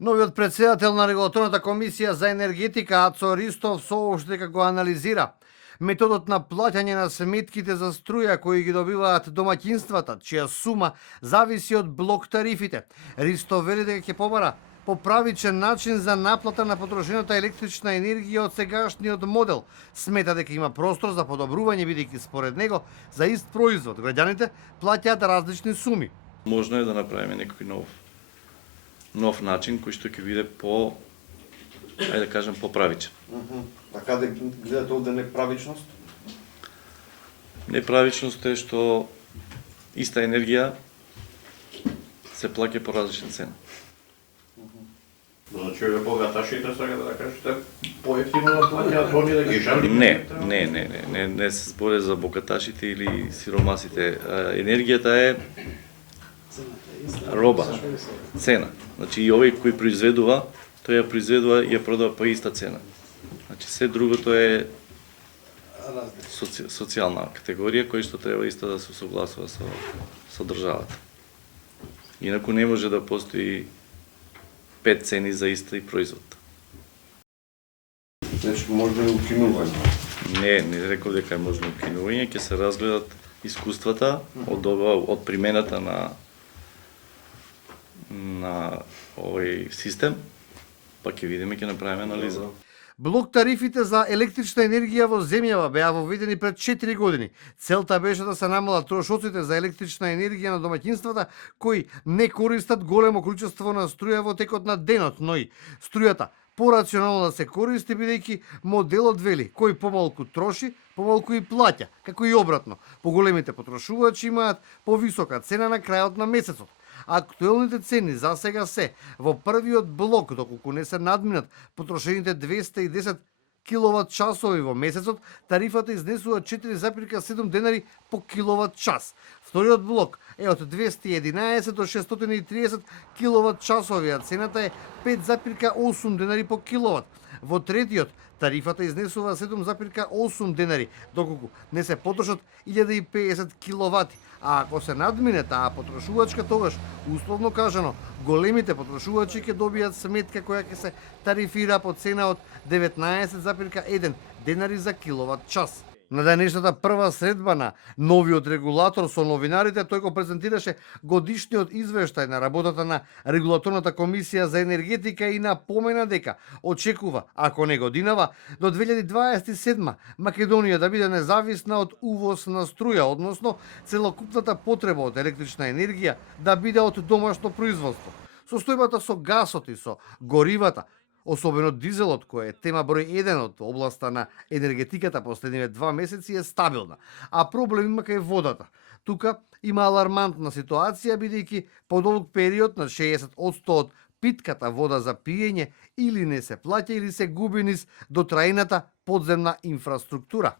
Новиот претседател на Регулаторната комисија за енергетика Ацо Ристов соопшти дека го анализира методот на плаќање на сметките за струја кои ги добиваат домаќинствата, чија сума зависи од блок тарифите. Ристов вели дека ќе побара по правичен начин за наплата на потрошената електрична енергија од сегашниот модел. Смета дека има простор за подобрување, бидејќи според него за ист производ граѓаните плаќаат различни суми. Можно е да направиме некој нов начин кој што ќе биде ајде да кажем, поправичен. А каде гледате овде неправичност? Неправичност е што иста енергија се плаќа по различна цена. Значи, богаташите сега да кажете поевтино да плаќаат, они да ги жали? Не се збори за богаташите или сиромасите. Енергијата е роба, цена. Значи и овој кој произведува, тој ја произведува и ја продава по иста цена. Значи се другото е социјална категорија која што треба исто да се согласува со државата. Инаку не може да постои 5 цени за иста и производ. Значи може да е укинување. Не реков дека е можно укинување, ќе се разгледат искуствата од примената на овој систем, па ќе видиме, ќе направиме анализа. Блок тарифите за електрична енергија во земјава беа воведени пред 4 години. Целта беше да се намалат трошоците за електрична енергија на домаќинствата кои не користат големо количество на струја во текот на денот, но и струјата порационално да се користи, бидејќи моделот вели кој помалку троши, помалку и плаќа, како и обратно. Поголемите потрошувачи имаат повисока цена на крајот на месецот. Актуелните цени за сега се во првиот блок, доколку не се надминат потрошените 210 киловат часови во месецот, тарифата изнесува 4,7 денари по киловат час. Вториот блок е од 211 до 630 киловат часови, а цената е 5,8 денари по киловат. Во третиот тарифата изнесува 7,8 денари, доколку не се потрошат 1050 киловати. А ако се надмине таа потрошувачка, тогаш, условно кажано, големите потрошувачи ќе добијат сметка која ќе се тарифира по цена од 19,1 денари за киловат час. На денешната прва средба на новиот регулатор со новинарите, тој го презентираше годишниот извештај на работата на Регулаторната комисија за енергетика и напомена дека очекува, ако не годинава, до 2027 Македонија да биде независна од увоз на струја, односно целокупната потреба од електрична енергија да биде од домашно производство. Состојбата со гасот и со горивата, особено дизелот, кој е тема број 1 од областа на енергетиката последниве 2 месеци, е стабилна, а проблем има кај водата. Тука има алармантна ситуација, бидејќи подолг период на 60% од питката вода за пиење или не се плаќа или се губи низ дотрајната подземна инфраструктура.